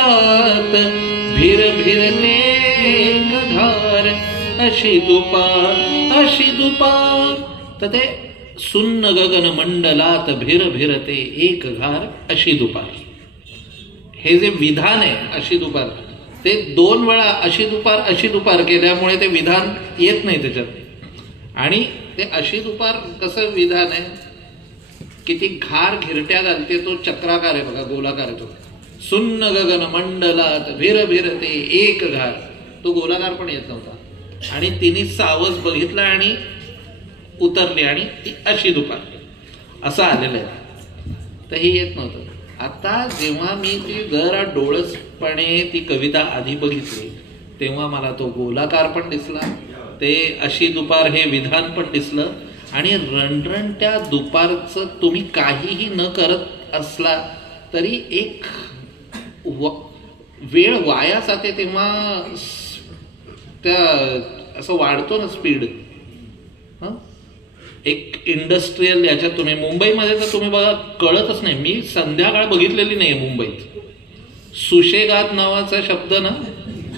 मंडलात भिर भिरते एक घार अशी दुपार. तर ते सुन्न गगन मंडलात भिर भिरते एक घार अशी दुपार, हे जे विधान आहे अशी दुपार, ते 2 वेळा अशी दुपार केल्यामुळे ते विधान येत नाही त्याच्यात. आणि ते अशी दुपार कसं विधान आहे की ती घार घिरट्या घालते, तो चक्राकार आहे बघा, गोलाकार आहे तो. सुन्न गगन मंडलात भिर भिरते एक घार, तो गोलाकार पण येत नव्हता. आणि तिने सावज बघितला आणि उतरली आणि ती अशी दुपार असं आलेलं आहे. तर हे येत नव्हतं. आता जेव्हा मी ती जरा डोळसपणे ती कविता आधी बघितली तेव्हा मला तो गोलाकार पण दिसला, ते अशी दुपार हे विधान पण दिसलं. आणि रणरणत्या दुपारचं तुम्ही काहीही न करत असला तरी एक वेळ वाया जाते, तेव्हा त्या असं वाढतो ना स्पीड. एक इंडस्ट्रीयल याच्यात तुम्ही मुंबईमध्ये तर तुम्ही बघा कळतच नाही. मी संध्याकाळ बघितलेली नाही मुंबईत. सुशेगात नावाचा शब्द ना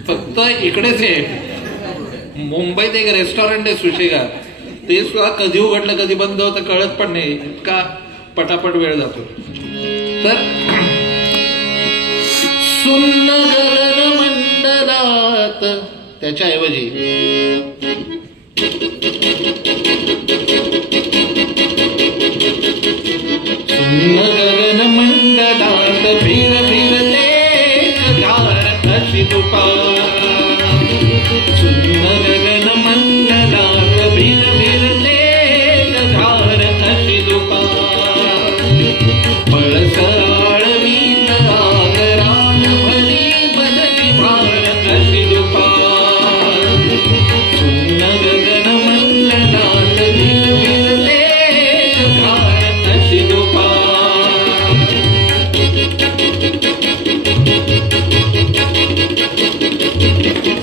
फक्त इकडेच आहे. मुंबईत एक रेस्टॉरंट आहे सुशेगात, ते सुद्धा कधी उघडलं कधी बंद होतं कळत पण नाही, इतका पटापट वेळ जातो. तर सुन्न गगन मंडलात त्याच्याऐवजी सुन्न गगन मंडलात भिर भिरते घार अशी दुपार. सुन्न गगन मंडलात भिर भिरते घार अशी दुपार. पळसराळ वीज आगरान भली बदली भार अशी दुपार. सुन्न गगन मंडलात भिर भिरते घार अशी दुपार.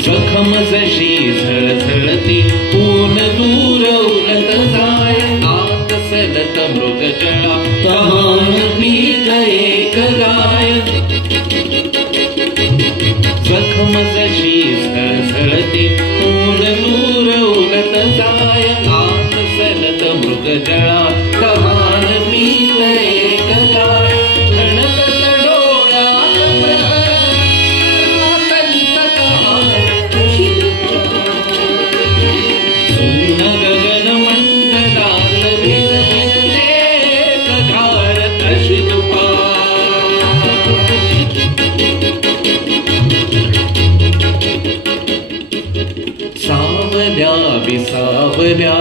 जखम जशी झळझळती ऊन दूर उलट जाय. आत सलत मृगजळा तहान पीत एक गाय. जखम जशी झळझळती ऊन दूर उलट जाय. आत सलत मृगजळा तहान पीत एक गाय. धडकत डोळ्यात प्रहरात कहाण अशी दुपार. सुन्न गगन मंडलात भिर भिरते घार अशी दुपार. सावल्या विसावल्या